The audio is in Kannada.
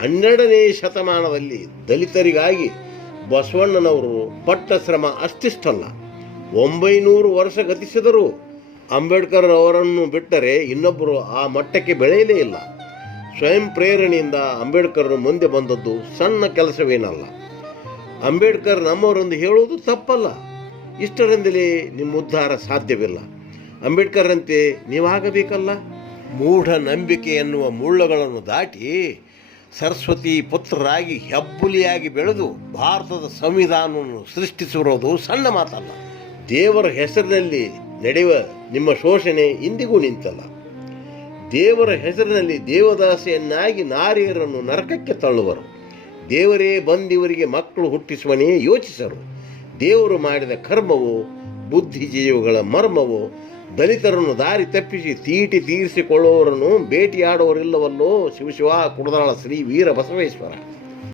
ಹನ್ನೆರಡನೇ ಶತಮಾನದಲ್ಲಿ ದಲಿತರಿಗಾಗಿ ಬಸವಣ್ಣನವರು ಪಟ್ಟ ಶ್ರಮ ಅಷ್ಟಿಷ್ಟಲ್ಲ. ಒಂಬೈನೂರು ವರ್ಷ ಗತಿಸಿದರೂ ಅಂಬೇಡ್ಕರ್ ಅವರನ್ನು ಬಿಟ್ಟರೆ ಇನ್ನೊಬ್ಬರು ಆ ಮಟ್ಟಕ್ಕೆ ಬೆಳೆಯಲೇ ಇಲ್ಲ. ಸ್ವಯಂ ಪ್ರೇರಣೆಯಿಂದ ಅಂಬೇಡ್ಕರ್ ಮುಂದೆ ಬಂದದ್ದು ಸಣ್ಣ ಕೆಲಸವೇನಲ್ಲ. ಅಂಬೇಡ್ಕರ್ ನಮ್ಮವರೊಂದು ಹೇಳುವುದು ತಪ್ಪಲ್ಲ. ಇಷ್ಟರಿಂದಲೇ ನಿಮ್ಮ ಉದ್ಧಾರ ಸಾಧ್ಯವಿಲ್ಲ ಅಂಬೇಡ್ಕರ್ರಂತೆ ನೀವಾಗಬೇಕಲ್ಲ? ಮೂಢ ನಂಬಿಕೆ ಎನ್ನುವ ಮುಳ್ಳುಗಳನ್ನು ದಾಟಿ ಸರಸ್ವತಿ ಪುತ್ರರಾಗಿ ಹೆಬ್ಬುಲಿಯಾಗಿ ಬೆಳೆದು ಭಾರತದ ಸಂವಿಧಾನವನ್ನು ಸೃಷ್ಟಿಸಿರೋದು ಸಣ್ಣ ಮಾತಲ್ಲ. ದೇವರ ಹೆಸರಿನಲ್ಲಿ ನಡೆಯುವ ನಿಮ್ಮ ಶೋಷಣೆ ಇಂದಿಗೂ ನಿಂತಲ್ಲ. ದೇವರ ಹೆಸರಿನಲ್ಲಿ ದೇವದಾಸೆಯನ್ನಾಗಿ ನಾರಿಯರನ್ನು ನರಕಕ್ಕೆ ತಳ್ಳುವರು. ದೇವರೇ ಬಂದಿವರಿಗೆ ಮಕ್ಕಳು ಹುಟ್ಟಿಸುವನೇ ಯೋಚಿಸರು. ದೇವರು ಮಾಡಿದ ಕರ್ಮವು, ಬುದ್ಧಿಜೀವಿಗಳ ಮರ್ಮವು ದಲಿತರನ್ನು ದಾರಿ ತಪ್ಪಿಸಿ ತೀಟಿ ತೀರಿಸಿಕೊಳ್ಳುವವರನ್ನು ಭೇಟಿಯಾಡುವರಿಲ್ಲವಲ್ಲೋ ಶಿವಶಿವ ಕುಡದಾಳ ಶ್ರೀ ವೀರ ಬಸವೇಶ್ವರ